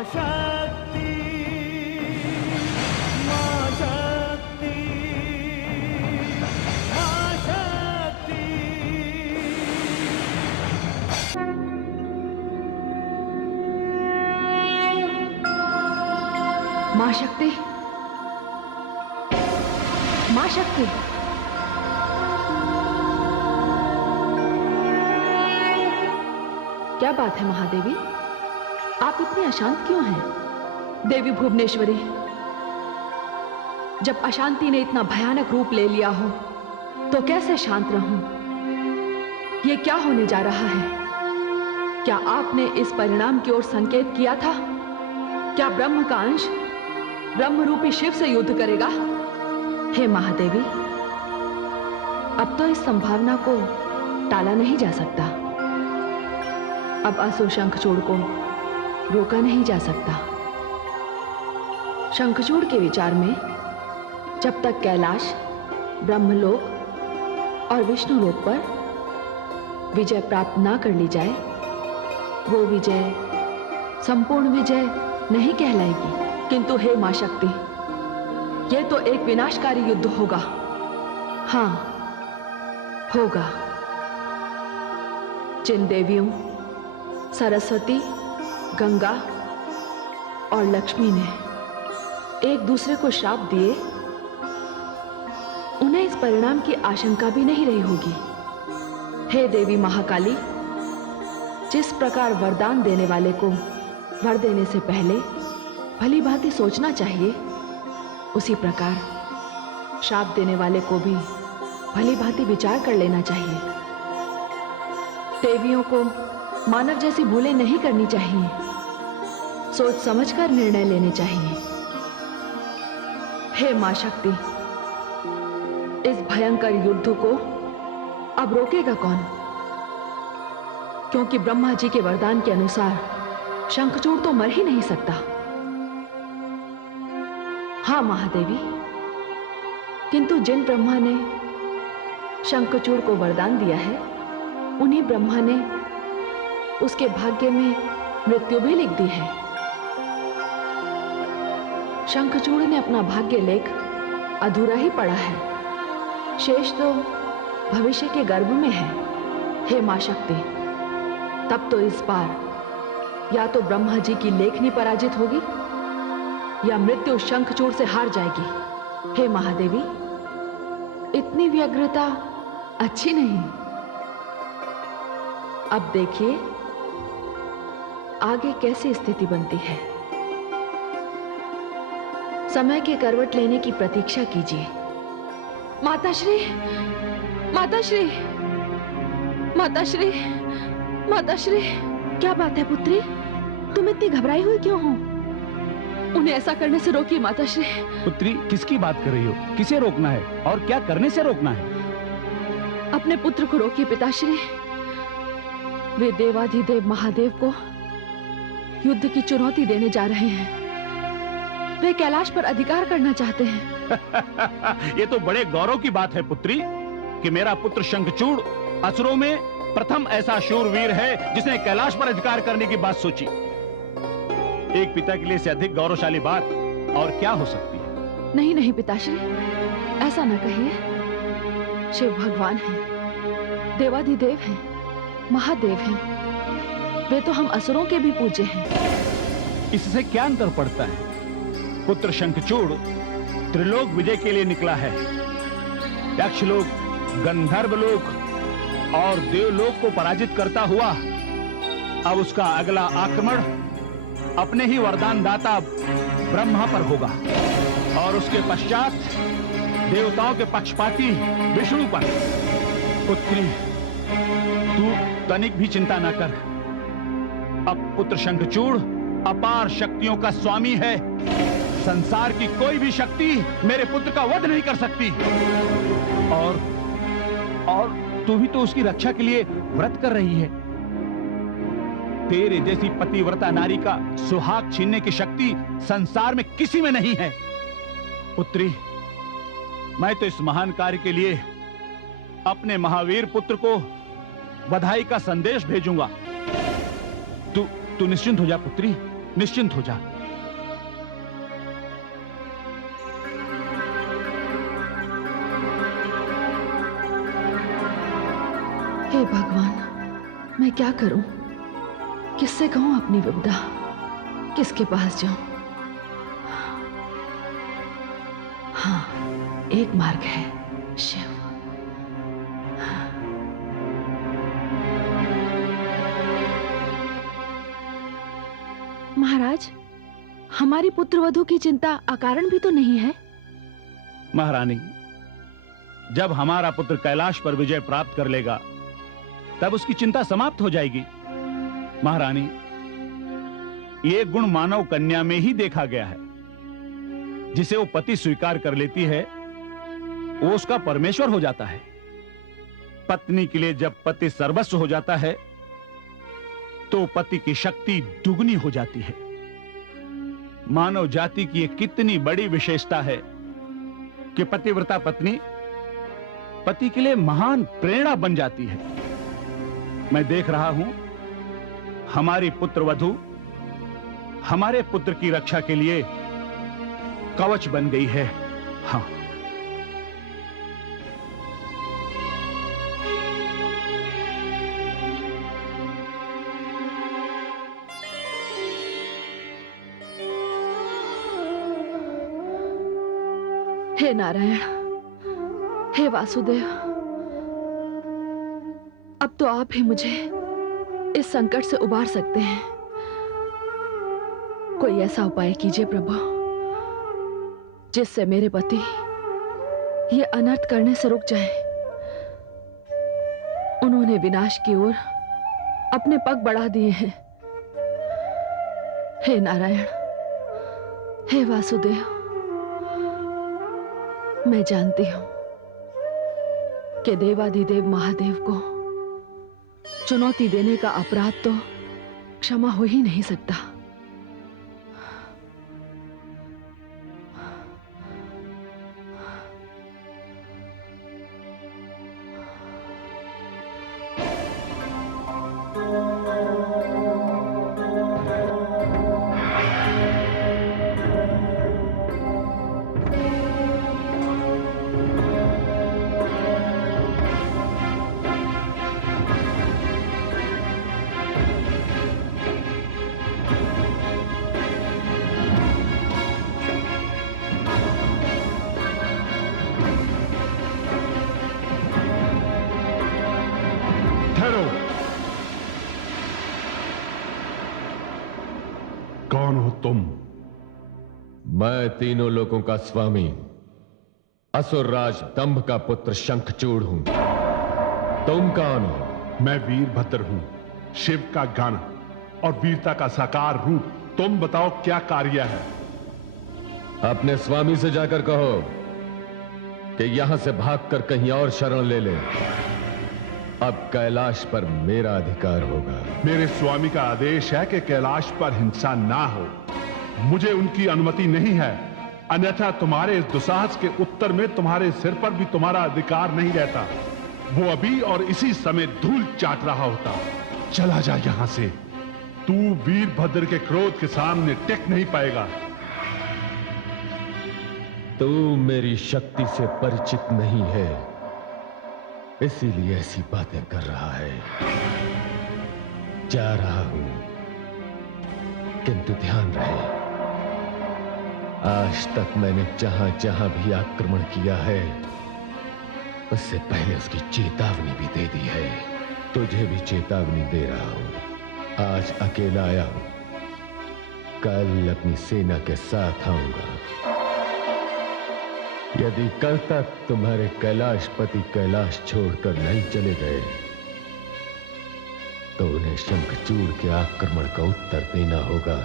शक्ति, मां शक्ति, मां शक्ति। मां शक्ति, मां शक्ति। क्या बात है महादेवी, आप इतनी अशांत क्यों हैं? देवी भुवनेश्वरी, जब अशांति ने इतना भयानक रूप ले लिया हो तो कैसे शांत रहूं? ये क्या होने जा रहा है? क्या आपने इस परिणाम की ओर संकेत किया था? क्या ब्रह्म का अंश ब्रह्म रूपी शिव से युद्ध करेगा? हे महादेवी, अब तो इस संभावना को टाला नहीं जा सकता। अब असुर शंखचूड़ को रोका नहीं जा सकता। शंखचूड़ के विचार में जब तक कैलाश, ब्रह्मलोक और विष्णु लोक पर विजय प्राप्त ना कर ली जाए, वो विजय संपूर्ण विजय नहीं कहलाएगी। किंतु हे मां शक्ति, यह तो एक विनाशकारी युद्ध होगा। हां, होगा। जिन देवियों सरस्वती, गंगा और लक्ष्मी ने एक दूसरे को श्राप दिए, उन्हें इस परिणाम की आशंका भी नहीं रही होगी। हे देवी महाकाली, जिस प्रकार वरदान देने वाले को वर देने से पहले भली भांति सोचना चाहिए, उसी प्रकार श्राप देने वाले को भी भली भांति विचार कर लेना चाहिए। देवियों को मानव जैसी भूलें नहीं करनी चाहिए, सोच समझकर निर्णय लेने चाहिए। हे मां शक्ति, इस भयंकर युद्ध को अब रोकेगा कौन? क्योंकि ब्रह्मा जी के वरदान के अनुसार शंखचूड़ तो मर ही नहीं सकता। हाँ महादेवी, किंतु जिन ब्रह्मा ने शंखचूड़ को वरदान दिया है, उन्हीं ब्रह्मा ने उसके भाग्य में मृत्यु भी लिख दी है। शंखचूड़ ने अपना भाग्य लेख अधूरा ही पड़ा है, शेष तो भविष्य के गर्भ में है। हे मां शक्ति, तब तो इस बार या तो ब्रह्मा जी की लेखनी पराजित होगी या मृत्यु शंखचूड़ से हार जाएगी। हे महादेवी, इतनी व्यग्रता अच्छी नहीं। अब देखिए आगे कैसी स्थिति बनती है। समय के करवट लेने की प्रतीक्षा कीजिए। माताश्री, माताश्री, माताश्री, माताश्री। क्या बात है पुत्री, तुम इतनी घबराई हुई क्यों हो? उन्हें ऐसा करने से रोकिए माताश्री। पुत्री, किसकी बात कर रही हो? किसे रोकना है और क्या करने से रोकना है? अपने पुत्र को रोकिए पिताश्री। वे देवाधिदेव महादेव को युद्ध की चुनौती देने जा रहे हैं। वे कैलाश पर अधिकार करना चाहते हैं। ये तो बड़े गौरव की बात है पुत्री कि मेरा पुत्र शंखचूड़ असुरों में प्रथम ऐसा शूरवीर है जिसने कैलाश पर अधिकार करने की बात सोची। एक पिता के लिए से अधिक गौरवशाली बात और क्या हो सकती है? नहीं नहीं पिताश्री, ऐसा न कहिए। शिव भगवान हैं, देवाधिदेव हैं, महादेव हैं। वे तो हम असुरों के भी पूज्य हैं। इससे क्या अंतर पड़ता है? पुत्र शंखचूड़ त्रिलोक विजय के लिए निकला है। यक्षलोक, गंधर्वलोक और देवलोक को पराजित करता हुआ अब उसका अगला आक्रमण अपने ही वरदान दाता ब्रह्मा पर होगा और उसके पश्चात देवताओं के पक्षपाती विष्णु पर। पुत्री, तू तनिक भी चिंता न कर। अब पुत्र शंखचूड़ अपार शक्तियों का स्वामी है। संसार की कोई भी शक्ति मेरे पुत्र का वध नहीं कर सकती। और तू भी तो उसकी रक्षा के लिए व्रत कर रही है। तेरे जैसी पतिव्रता नारी का सुहाग छीनने की शक्ति संसार में किसी में नहीं है। पुत्री, मैं तो इस महान कार्य के लिए अपने महावीर पुत्र को बधाई का संदेश भेजूंगा। तू निश्चिंत हो जा पुत्री, निश्चिंत हो जा। हे भगवान, मैं क्या करूं? किससे कहूं अपनी विपदा? किसके पास जाऊं? हाँ, एक मार्ग है, शिव। महाराज, हमारी पुत्रवधू की चिंता अकारण भी तो नहीं है। महारानी, जब हमारा पुत्र कैलाश पर विजय प्राप्त कर लेगा तब उसकी चिंता समाप्त हो जाएगी। महारानी, ये गुण मानव कन्या में ही देखा गया है। जिसे वो पति स्वीकार कर लेती है वो उसका परमेश्वर हो जाता है। पत्नी के लिए जब पति सर्वस्व हो जाता है तो पति की शक्ति दुगनी हो जाती है। मानव जाति की एक कितनी बड़ी विशेषता है कि पतिव्रता पत्नी पति के लिए महान प्रेरणा बन जाती है। मैं देख रहा हूं हमारी पुत्रवधू हमारे पुत्र की रक्षा के लिए कवच बन गई है। हाँ, हे नारायण, हे वासुदेव, अब तो आप ही मुझे इस संकट से उबार सकते हैं। कोई ऐसा उपाय कीजिए प्रभु, जिससे मेरे पति ये अनर्थ करने से रुक जाएं। उन्होंने विनाश की ओर अपने पग बढ़ा दिए हैं। हे नारायण, हे वासुदेव, मैं जानती हूं कि देवाधिदेव महादेव को चुनौती देने का अपराध तो क्षमा हो ही नहीं सकता। कौन हो तुम? मैं तीनों लोगों का स्वामी असुरराज दंभ का पुत्र शंखचूड़ हूं। तुम कौन हो? मैं वीरभद्र हूं, शिव का गण और वीरता का साकार रूप। तुम बताओ क्या कार्य है? अपने स्वामी से जाकर कहो कि यहां से भागकर कहीं और शरण ले ले। अब कैलाश पर मेरा अधिकार होगा। मेरे स्वामी का आदेश है कि कैलाश पर हिंसा ना हो। मुझे उनकी अनुमति नहीं है, अन्यथा तुम्हारे इस दुस्साहस के उत्तर में तुम्हारे सिर पर भी तुम्हारा अधिकार नहीं रहता। वो अभी और इसी समय धूल चाट रहा होता। चला जा यहां से। तू वीरभद्र के क्रोध के सामने टिक नहीं पाएगा। तू मेरी शक्ति से परिचित नहीं है, इसीलिए ऐसी बातें कर रहा है। जा रहा हूं, किंतु ध्यान रहे, आज तक मैंने जहां जहां भी आक्रमण किया है उससे पहले उसकी चेतावनी भी दे दी है। तुझे भी चेतावनी दे रहा हूं। आज अकेला आया हूं, कल अपनी सेना के साथ आऊंगा। यदि कल तक तुम्हारे कैलाशपति कैलाश छोड़कर नहीं चले गए तो उन्हें शंखचूड़ के आक्रमण का उत्तर देना होगा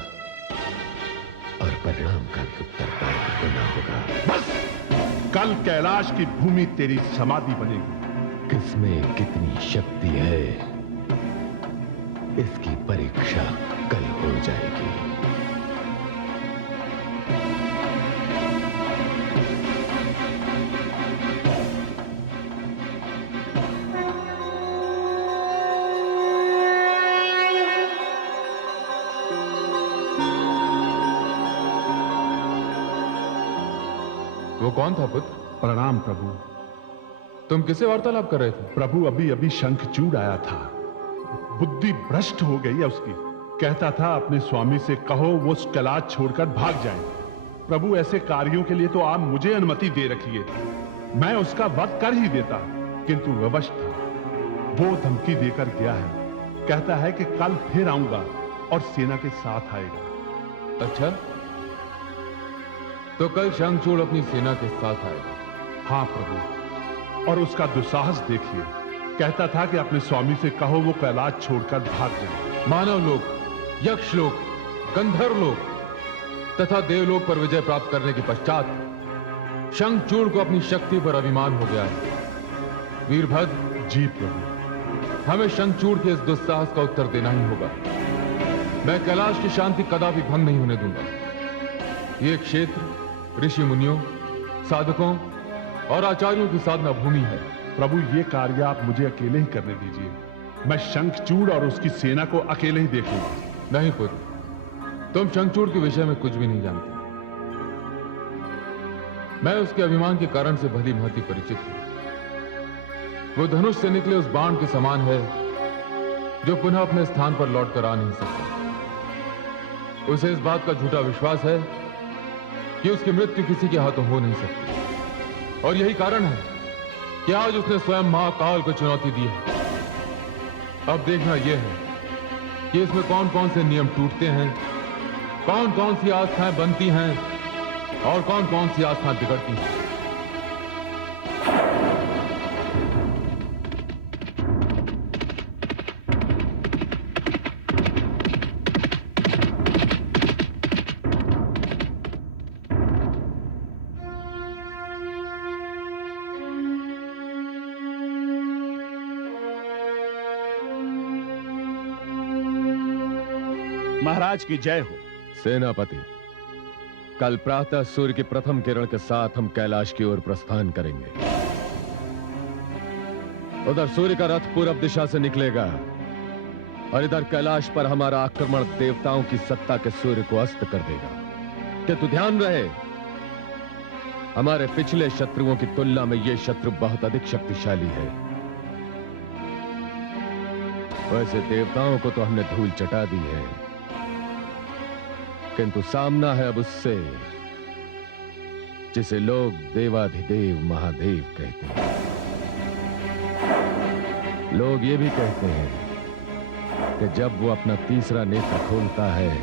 और परिणाम का भी उत्तरदायी होना होगा। बस, कल कैलाश की भूमि तेरी समाधि बनेगी। किसमें कितनी शक्ति है इसकी परीक्षा कल हो जाएगी। कौन था पुत्र? प्रणाम प्रभु। तुम किसे वार्तालाप कर रहे थे? प्रभु अभी अभी शंखचूड़ आया था, बुद्धि भ्रष्ट हो गई है उसकी। कहता था अपने स्वामी से कहो वो कैलाश छोड़कर भाग जाए। प्रभु ऐसे कार्यों के लिए तो आप मुझे अनुमति दे रखिए, मैं उसका वध कर ही देता, किंतु विवश था। वो धमकी देकर गया है, कहता है कि कल फिर आऊंगा और सेना के साथ आएगा। अच्छा, तो कल शंखचूड़ अपनी सेना के साथ आएगा? हाँ प्रभु, और उसका दुस्साहस देखिए, कहता था कि अपने स्वामी से कहो वो कैलाश छोड़कर भाग जाए। मानव लोक, यक्ष लोक, गंधर्व लोक तथा देवलोक पर विजय प्राप्त करने के पश्चात शंखचूड़ को अपनी शक्ति पर अभिमान हो गया है। वीरभद्र जी प्रभु, हमें शंखचूड़ के इस दुस्साहस का उत्तर देना ही होगा। मैं कैलाश की शांति कदापि भंग नहीं होने दूंगा। ये क्षेत्र ऋषि मुनियों, साधकों और आचार्यों की साधना भूमि है। प्रभु ये कार्य आप मुझे अकेले ही करने दीजिए, मैं शंखचूड़ और उसकी सेना को अकेले ही देखूंगा। नहीं पुत्र, तुम शंखचूड़ के विषय में कुछ भी नहीं जानते। मैं उसके अभिमान के कारण से भली भांति परिचित हूं। वो धनुष से निकले उस बाण के समान है जो पुनः अपने स्थान पर लौट कर आ नहीं सकता। उसे इस बात का झूठा विश्वास है कि उसकी मृत्यु किसी के हाथों हो नहीं सकती, और यही कारण है कि आज उसने स्वयं महाकाल को चुनौती दी है। अब देखना यह है कि इसमें कौन कौन से नियम टूटते हैं, कौन कौन सी आस्थाएं बनती हैं और कौन कौन सी आस्थाएं बिगड़ती हैं। महाराज की जय हो। सेनापति, कल प्रातः सूर्य की प्रथम किरण के साथ हम कैलाश की ओर प्रस्थान करेंगे। उधर सूर्य का रथ पूरब दिशा से निकलेगा और इधर कैलाश पर हमारा आक्रमण देवताओं की सत्ता के सूर्य को अस्त कर देगा। किंतु ध्यान रहे, हमारे पिछले शत्रुओं की तुलना में यह शत्रु बहुत अधिक शक्तिशाली है। वैसे देवताओं को तो हमने धूल चटा दी है, किंतु सामना है अब उससे जिसे लोग देवाधिदेव महादेव कहते हैं। लोग ये भी कहते हैं कि जब वो अपना तीसरा नेत्र खोलता है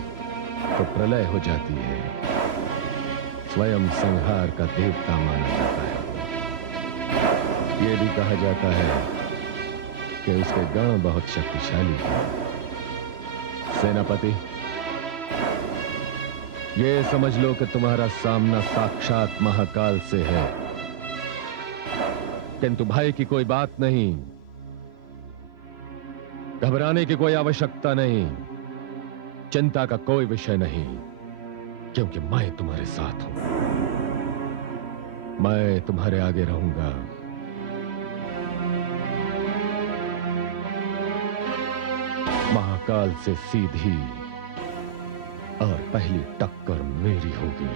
तो प्रलय हो जाती है। स्वयं संहार का देवता माना जाता है। ये भी कहा जाता है कि उसके गण बहुत शक्तिशाली हैं। सेनापति, ये समझ लो कि तुम्हारा सामना साक्षात महाकाल से है, किंतु भय की कोई बात नहीं, घबराने की कोई आवश्यकता नहीं, चिंता का कोई विषय नहीं, क्योंकि मैं तुम्हारे साथ हूं। मैं तुम्हारे आगे रहूंगा। महाकाल से सीधी और पहली टक्कर मेरी होगी।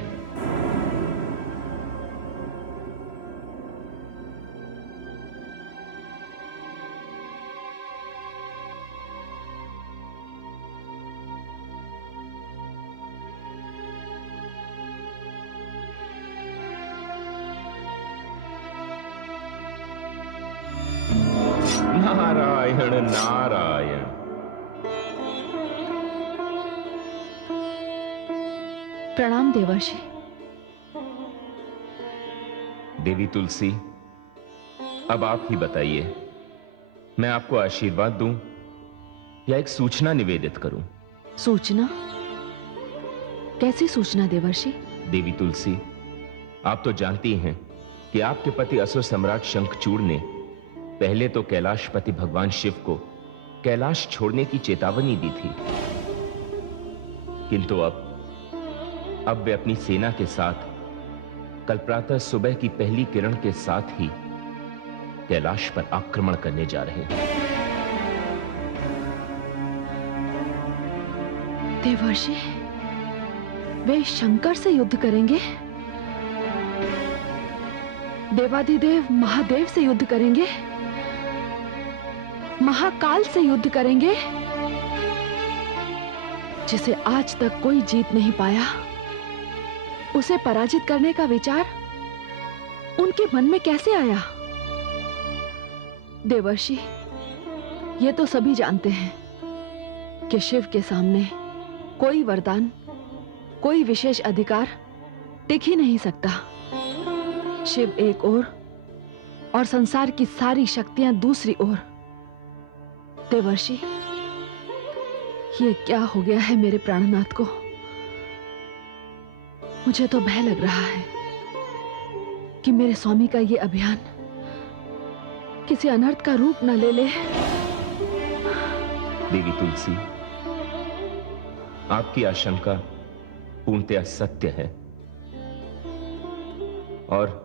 नारायण नारायण। प्रणाम देवर्षि। देवी तुलसी, अब आप ही बताइए, मैं आपको आशीर्वाद दूं या एक सूचना निवेदित करूं? सूचना? कैसी सूचना देवर्षि? देवी तुलसी, आप तो जानती हैं कि आपके पति असुर सम्राट शंखचूड़ ने पहले तो कैलाशपति भगवान शिव को कैलाश छोड़ने की चेतावनी दी थी, किंतु अब वे अपनी सेना के साथ कल प्रातः सुबह की पहली किरण के साथ ही कैलाश पर आक्रमण करने जा रहे हैं। देवर्षि, वे शंकर से युद्ध करेंगे? देवाधिदेव महादेव से युद्ध करेंगे, महाकाल से युद्ध करेंगे, जिसे आज तक कोई जीत नहीं पाया, उसे पराजित करने का विचार उनके मन में कैसे आया? देवर्षि, ये तो सभी जानते हैं कि शिव के सामने कोई वरदान, कोई विशेष अधिकार टिक ही नहीं सकता। शिव एक ओर और संसार की सारी शक्तियां दूसरी ओर। देवर्षि, ये क्या हो गया है मेरे प्राणनाथ को? मुझे तो भय लग रहा है कि मेरे स्वामी का ये अभियान किसी अनर्थ का रूप न ले ले। देवी तुलसी, आपकी आशंका पूर्णतया सत्य है और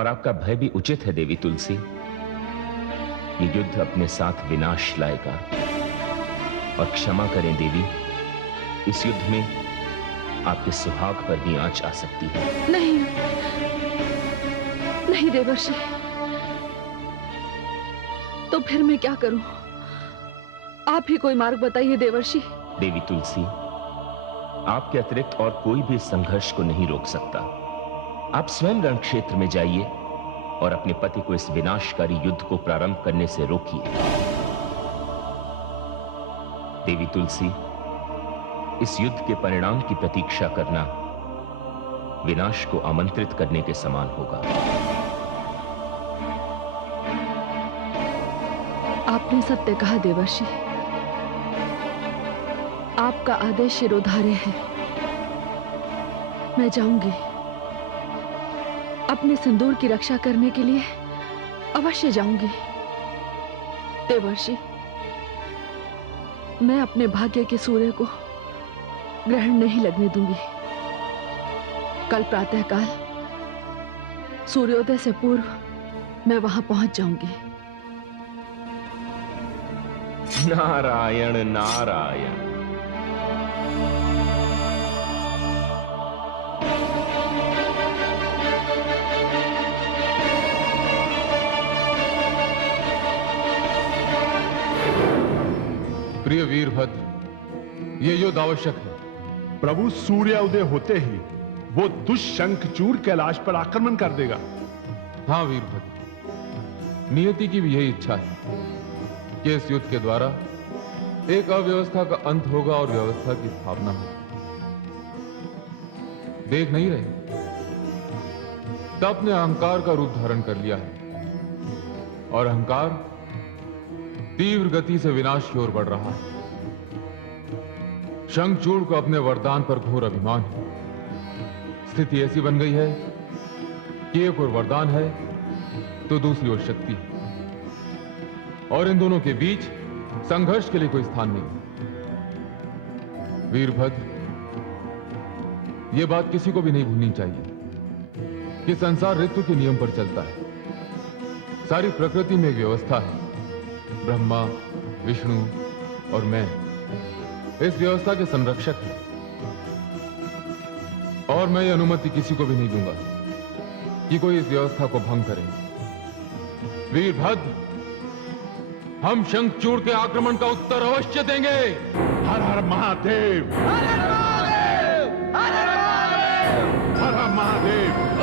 आपका भय भी उचित है देवी तुलसी। ये युद्ध अपने साथ विनाश लाएगा और क्षमा करें देवी, इस युद्ध में आपके सुहाग पर भी आंच आ सकती है। नहीं, नहीं देवर्षि, तो फिर मैं क्या करूं? आप ही कोई मार्ग बताइए देवर्षि। देवी तुलसी, आपके अतिरिक्त और कोई भी संघर्ष को नहीं रोक सकता। आप स्वयं रण क्षेत्र में जाइए और अपने पति को इस विनाशकारी युद्ध को प्रारंभ करने से रोकिए। देवी तुलसी, इस युद्ध के परिणाम की प्रतीक्षा करना विनाश को आमंत्रित करने के समान होगा। आपने सत्य कहा देवर्षि, आपका आदेश शिरोधार्य है। मैं जाऊंगी, अपने सिंदूर की रक्षा करने के लिए अवश्य जाऊंगी। देवर्षि, मैं अपने भाग्य के सूर्य को ग्रहण नहीं लगने दूंगी। कल प्रातःकाल सूर्योदय से पूर्व मैं वहां पहुंच जाऊंगी। नारायण नारायण। प्रिय वीरभद्र, ये युद्ध आवश्यक है। प्रभु, सूर्य उदय होते ही वो दुष्शंखचूड़ कैलाश पर आक्रमण कर देगा। हाँ वीरभद्र, नियति की भी यही इच्छा है कि इस युद्ध के द्वारा एक अव्यवस्था का अंत होगा और व्यवस्था की स्थापना होगी। देख नहीं रहे, तप ने अहंकार का रूप धारण कर लिया है और अहंकार तीव्र गति से विनाश की ओर बढ़ रहा है। शंखचूड़ को अपने वरदान पर घोर अभिमान है। स्थिति ऐसी बन गई है कि एक ओर वरदान है तो दूसरी ओर शक्ति है और इन दोनों के बीच संघर्ष के लिए कोई स्थान नहीं। वीरभद्र, यह बात किसी को भी नहीं भूलनी चाहिए कि संसार ऋतु के नियम पर चलता है। सारी प्रकृति में एक व्यवस्था है। ब्रह्मा, विष्णु और मैं इस व्यवस्था के संरक्षक हैं और मैं ये अनुमति किसी को भी नहीं दूंगा कि कोई इस व्यवस्था को भंग करे। वीरभद्र, हम शंखचूड़ के आक्रमण का उत्तर अवश्य देंगे। हर हर महादेव, हर हर महादेव, हर हर महादेव।